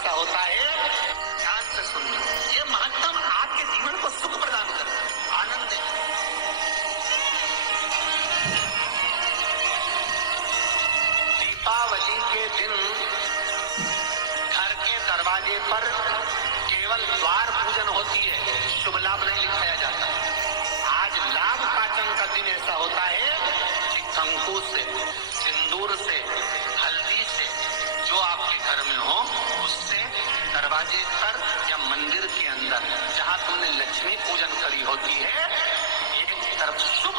ऐसा होता है, ध्यान से सुनना, ये महत्तम आपके जीवन को सुख प्रदान करता है, आनंद देता है। दीपावली के दिन घर के दरवाजे पर केवल द्वार पूजन होती है, शुभ लाभ नहीं लिखाया जाता। आज लाभ पाचन का दिन ऐसा होता है कि कंकु से, सिंदूर से, हल्दी से, जो आपके घर में हो उससे दरवाजे पर या मंदिर के अंदर जहां तुमने लक्ष्मी पूजन करी होती है, एक तरफ शुभ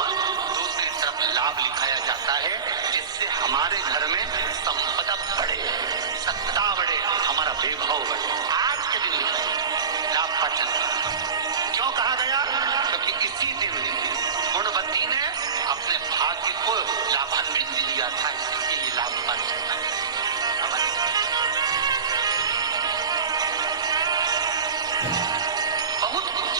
दूसरी तरफ लाभ लिखाया जाता है, जिससे हमारे घर में संपदा बढ़े, सत्ता बढ़े, हमारा वैभव बढ़े। आज के दिन लाभ पाचन क्यों कहा गया? क्योंकि इसी दिन गुणवती ने अपने भाग्य को लाभान्वित दिया था, इसलिए ये लाभ पाचन है। बहुत कुछ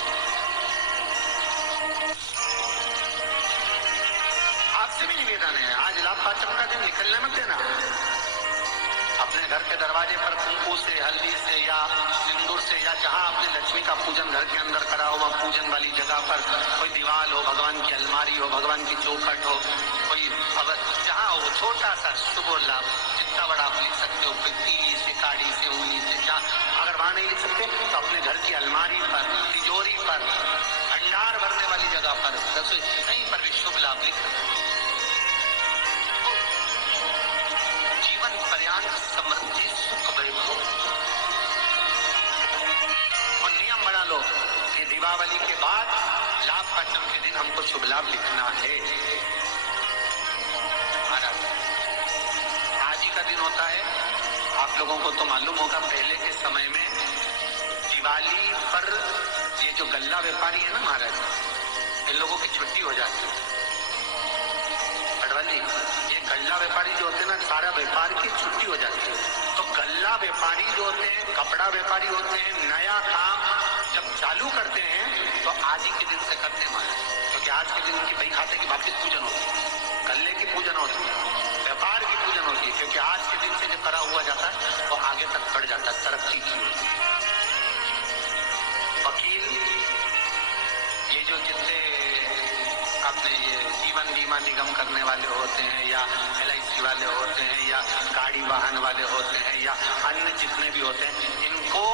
आपसे भी निवेदन है, आज लाभ पाचन का दिन निकलने मत देना। अपने घर के दरवाजे पर कुंकू से, हल्दी से या सिंदूर से, या जहां आपने लक्ष्मी का पूजन घर के अंदर करा हो, वहां पूजन वाली जगह पर कोई दीवार हो, भगवान की अलमारी हो, भगवान की चौखट हो, कोई जहां हो, छोटा सा शुभ लाभ जितना बड़ा आप लिख सकते हो, तीली से, काड़ी से, उंगली से, जहाँ अगर वहां नहीं लिख सकते तो अपने घर की अलमारी पर, तिजोरी पर, भंडार भरने वाली जगह पर, कहीं पर भी शुभ लाभ लिख सकते। जीवन पर्यंत समृद्धि सुख वैभव। और नियम बना लो कि दीपावली के बाद लाभ पाचन के दिन हमको शुभ लाभ लिखना है। महाराज आज ही का दिन होता है, आप लोगों को तो मालूम होगा, पहले के समय में दिवाली पर ये जो गल्ला व्यापारी है ना महाराज, इन लोगों की छुट्टी हो जाती है। अडवाणी, ये गल्ला व्यापारी जो होते हैं ना, सारा व्यापार की छुट्टी हो जाती है। तो गल्ला व्यापारी जो होते हैं, कपड़ा व्यापारी होते हैं, नया काम जब चालू करते हैं तो आज ही के दिन से करते हैं महाराज, क्योंकि आज के दिन उनकी बही खाते की वापिस पूजन होती है, गल्ले की पूजन होती है, व्यापार की पूजन होती है, क्योंकि आज के दिन से जो करा हुआ जाता है वो आगे तक बढ़ जाता है, तरक्की की होती है। वकील, ये जो जितने अपने ये जीवन बीमा निगम करने वाले होते हैं, या LIC वाले होते हैं, या गाड़ी वाहन वाले होते हैं, या अन्य जितने भी होते हैं, इनको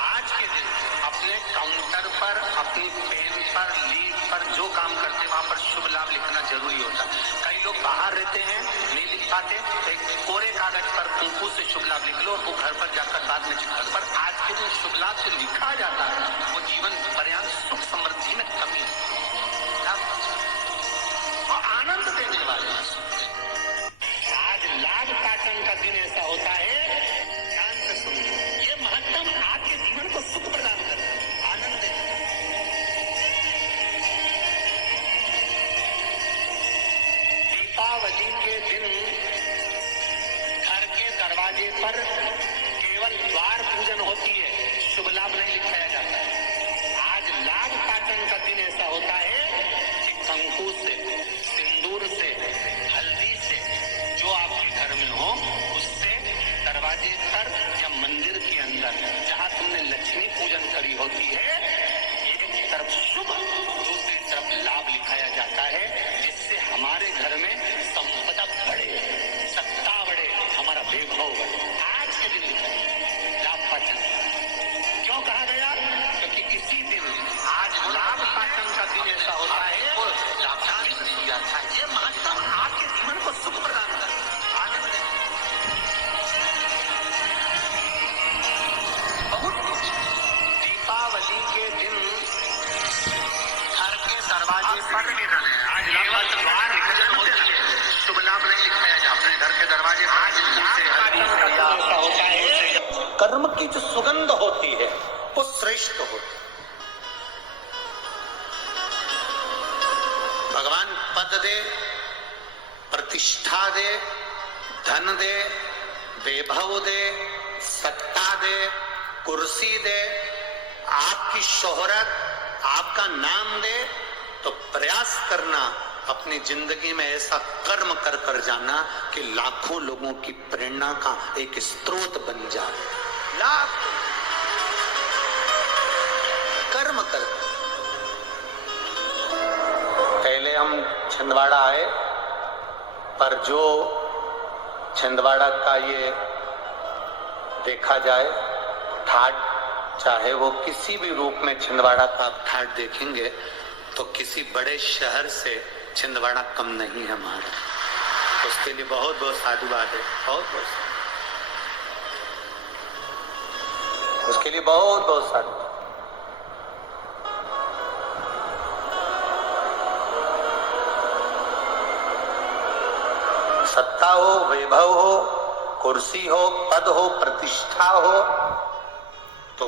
आज के दिन अपने काउंटर पर, अपनी पेन पर, लीड पर जो काम करते हैं वहां पर शुभ लाभ लिखना जरूरी होता है। कई लोग बाहर रहते हैं, नहीं लिख पाते, तो एक कोरे कागज पर कुंकू से शुभ लाभ लिख लो और वो घर पर जाकर बाद में चिपका। पर आज के दिन शुभ लाभ से लिखा जाता है, वो जीवन पर्यंत सुख समृद्धि में कमी और आनंद देने वाले। आज लाभ पाचन का दिन ऐसा होता है, ध्यान से सुनिए, ये महत्तम आपके जीवन को सुख प्रदान करता है, आनंद देता है। दीपावली के दिन घर के दरवाजे पर केवल द्वार पूजन होती है, शुभ लाभ नहीं लिखाया जाता। आज लाभ पाचन का दिन ऐसा होता है कि कंकु से, सिंदूर से, हल्दी से, जो आपके घर में हो उससे दरवाजे पर या मंदिर के अंदर जहां तुमने लक्ष्मी पूजन करी होती है, एक तरफ शुभ दूसरी तरफ लाभ लिखाया जाता है, जिससे हमारे घर में संपदा बढ़े, सत्ता बढ़े, हमारा वैभव बढ़े। आज के दिन लिखा लाभ पाचन क्यों कहा गया? क्योंकि इसी दिन आज लाभ पाचन का दिन ऐसा होता है, वो लाभान्वित दिया था। ये महत्तम आपके जीवन को सुख प्रदान करता है, आनंद देता है। बहुत कुछ दीपावली के दिन घर के दरवाजे पर आज द्वार पूजन होती है, शुभ लाभ नहीं लिखाया जाता। अपने घर के दरवाजे आज ऐसा होता है, कर्म की जो सुगंध होती है वो श्रेष्ठ होती है। भगवान पद दे, प्रतिष्ठा दे, धन दे, वैभव दे, सत्ता दे, कुर्सी दे, आपकी शोहरत, आपका नाम दे, तो प्रयास करना अपनी जिंदगी में ऐसा कर्म कर जाना कि लाखों लोगों की प्रेरणा का एक स्रोत बन जाए। लाख कर्म करते। पहले हम छिंदवाड़ा आए, पर जो छिंदवाड़ा का ये देखा जाए ठाट, चाहे वो किसी भी रूप में छिंदवाड़ा का आप ठाट देखेंगे तो किसी बड़े शहर से छिंदवाड़ा कम नहीं है हमारा। उसके लिए बहुत बहुत साधुवाद है, बहुत बहुत, उसके लिए बहुत बहुत साधुवाद। सत्ता हो, वैभव हो, कुर्सी हो, पद हो, प्रतिष्ठा हो, तो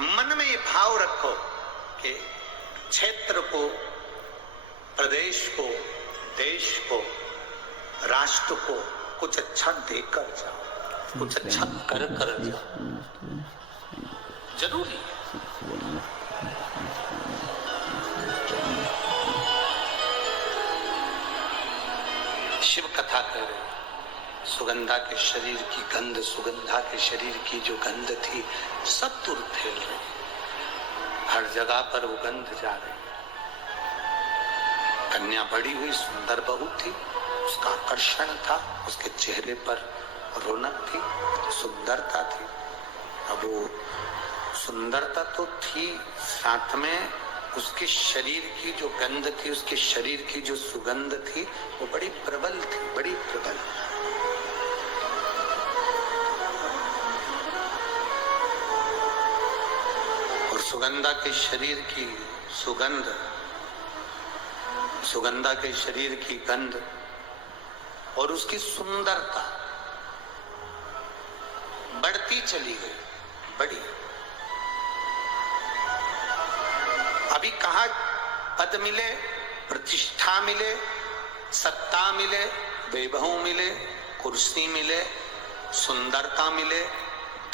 मन में ये भाव रखो कि क्षेत्र को, प्रदेश को, देश को, राष्ट्र को कुछ अच्छा देकर जाओ, कुछ अच्छा कर जाओ। जरूरी है। शिव कथा कह रहे, सुगंधा के शरीर की गंध, सुगंधा के शरीर की जो गंध थी सब दूर फैल रही, हर जगह पर वो गंध जा रही। कन्या बड़ी हुई, सुंदर बहू थी, उसका आकर्षण था, उसके चेहरे पर रौनक थी, सुंदरता थी। अब वो सुंदरता तो थी, साथ में उसके शरीर की जो गंध थी, उसके शरीर की जो सुगंध थी वो बड़ी प्रबल थी, बड़ी प्रबल। और सुगंधा के शरीर की सुगंध, सुगंधा के शरीर की गंध और उसकी सुंदरता बढ़ती चली गई, बड़ी। अभी कहाँ पद मिले, प्रतिष्ठा मिले, सत्ता मिले, वैभव मिले, कुर्सी मिले, सुंदरता मिले,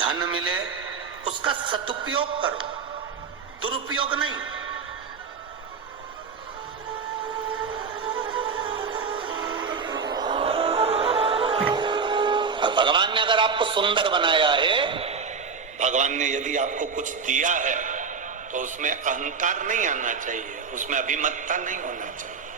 धन मिले, उसका सदुपयोग करो, दुरुपयोग नहीं। भगवान ने अगर आपको सुंदर बनाया है, भगवान ने यदि आपको कुछ दिया है तो उसमें अहंकार नहीं आना चाहिए, उसमें अभिमतता नहीं होना चाहिए।